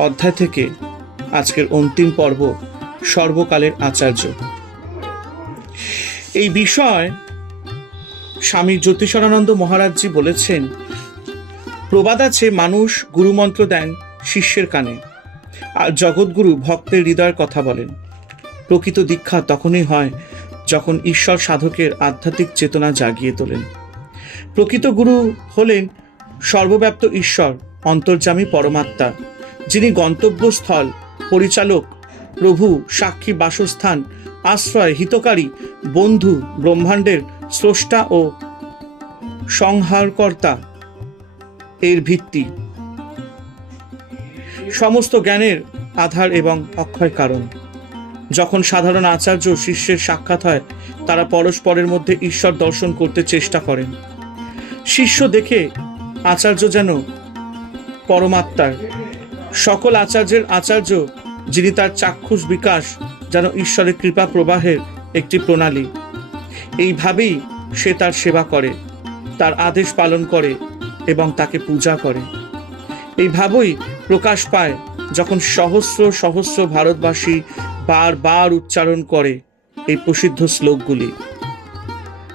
অধ্যায় থেকে আজকের অন্তিম পর্ব, সর্বকালের আচার্য। এই বিষয় স্বামী জ্যোতিষানন্দ মহারাজজি বলেছেন, প্রবাদ আছে মানুষ গুরুমন্ত্র দেন শিষ্যের কানে, আর জগৎগুরু ভক্তের হৃদয়ের কথা বলেন। প্রকৃত দীক্ষা তখনই হয় যখন ঈশ্বর সাধকের আধ্যাত্মিক চেতনা জাগিয়ে তোলেন। প্রকৃত গুরু হলেন সর্বব্যাপ্ত ঈশ্বর, অন্তর্যামী পরমাত্মা। যিনি গন্তব্যস্থল, পরিচালক, প্রভু, সাক্ষী বাসস্থান, আশ্রয় হিতকারী, বন্ধু, ব্রহ্মাণ্ডের স্রষ্টা ও সংহারকর্তা। এর ভিত্তি। সমস্ত জ্ঞানের আধার এবং অক্ষয় কারণ। যখন সাধারণ আচার্য শিষ্যের সাক্ষাৎ হয়, তারা পরস্পরের মধ্যে ঈশ্বর দর্শন করতে চেষ্টা করেন। শিষ্য দেখে আচার্য যেন পরমাত্মার সকল আচার্যের আচার্য, যিনি তার চাক্ষুষ বিকাশ, যেন ঈশ্বরের কৃপা প্রবাহের একটি প্রণালী। এইভাবেই সে তার সেবা করে, তার আদেশ পালন করে এবং তাকে পূজা করে। এইভাবেই প্রকাশ পায়, যখন সহস্র সহস্র ভারতবাসী বারবার উচ্চারণ করে এই প্রসিদ্ধ শ্লোকগুলি।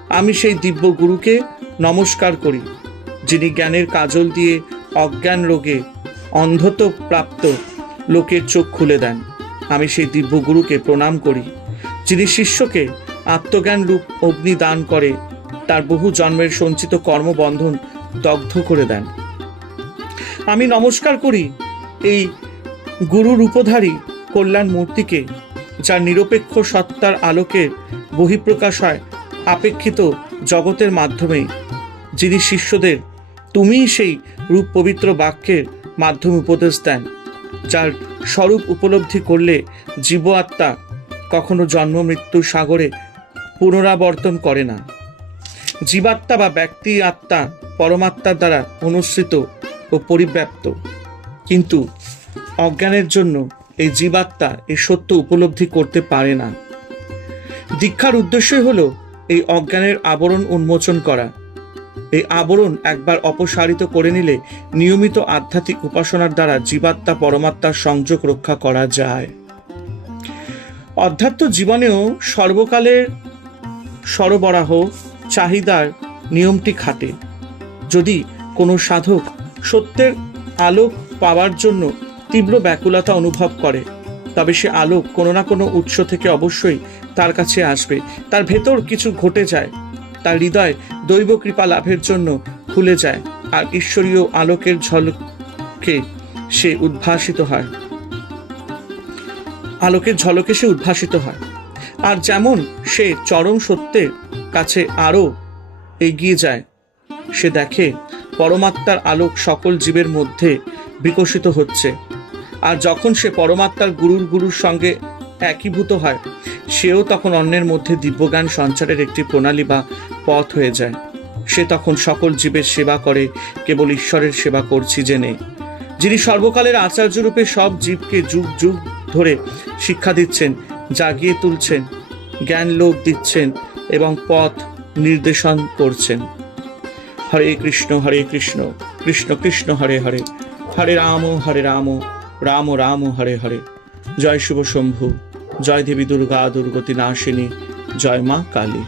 আমি সেই দিব্য গুরুকে নমস্কার করি, যিনি জ্ঞানের কাজল দিয়ে অজ্ঞান রোগে অন্ধত্ব প্রাপ্ত লোকের চোখ খুলে দেন। আমি সেই দিব্য গুরুকে প্রণাম করি, যিনি শিষ্যকে আত্মজ্ঞান রূপ অগ্নি দান করে তার বহু জন্মের সঞ্চিত কর্মবন্ধন দগ্ধ করে দেন। আমি নমস্কার করি এই গুরু রূপধারী কল্যাণ মূর্তিকে, যার নিরপেক্ষ সত্তার আলোকে বহিঃপ্রকাশ হয় আপেক্ষিত জগতের মাধ্যমেই যিনি শিষ্যদের, তুমিই সেই রূপ পবিত্র বাক্যের মাধ্যমে উপদেশ দেন, যার স্বরূপ উপলব্ধি করলে জীব আত্মা কখনো জন্ম মৃত্যু সাগরে পুনরাবর্তন করে না। জীবাত্মা বা ব্যক্তি আত্মা পরমাত্মার দ্বারা অনুসৃত ও পরিব্যাপ্ত। কিন্তু অজ্ঞানের জন্য এই জীবাত্মা এই সত্য উপলব্ধি করতে পারে না। দীক্ষার উদ্দেশ্যই হলো এই অজ্ঞানের আবরণ উন্মোচন করা। এই আবরণ একবার অপসারিত করে নিলে নিয়মিত আধ্যাত্মিক উপাসনার দ্বারা জীবাত্মা পরমাত্মার সংযোগ রক্ষা করা যায়। অধ্যাত্ম জীবনেও সর্বকালের সরবরাহ, চাহিদার নিয়মটি খাটে। যদি কোনো সাধক সত্যের আলোক পাওয়ার জন্য তীব্র ব্যাকুলতা অনুভব করে, তবে সে আলোক কোনো না কোনো উৎস থেকে অবশ্যই তার কাছে আসবে। তার ভেতর কিছু ঘটে যায় তার হৃদয় দৈব কৃপা লাভের জন্য খুলে যায়, আর ঈশ্বরীয় আলোকের ঝলকে সে উদ্ভাসিত হয়। আলোকের ঝলকে সে উদ্ভাসিত হয়। আর যেমন সে চরম সত্যের কাছে আরও এগিয়ে যায়, সে দেখে পরমাত্মার আলোক সকল জীবের মধ্যে বিকশিত হচ্ছে। আর যখন সে পরমাত্মার গুরুর গুরুর সঙ্গে একীভূত হয় সেও তখন অন্যের মধ্যে দিব্যজ্ঞান সঞ্চারের একটি প্রণালী বা পথ হয়ে যায়। সে তখন সকল জীবের সেবা করে, কেবল ঈশ্বরের সেবা করছি জেনে। যিনি সর্বকালের আচার্যরূপে সব জীবকে যুগ যুগ ধরে শিক্ষা দিচ্ছেন, জাগিয়ে তুলছেন, জ্ঞান লোক দিচ্ছেন এবং পথ নির্দেশন করছেন। হরে কৃষ্ণ হরে কৃষ্ণ কৃষ্ণ কৃষ্ণ, হরে হরে। হরে রাম হরে রাম রাম রাম, হরে হরে। জয় শুভ শম্ভু। জয় দেবী দুর্গা দুর্গতি নাশিনী জয় মা কালী।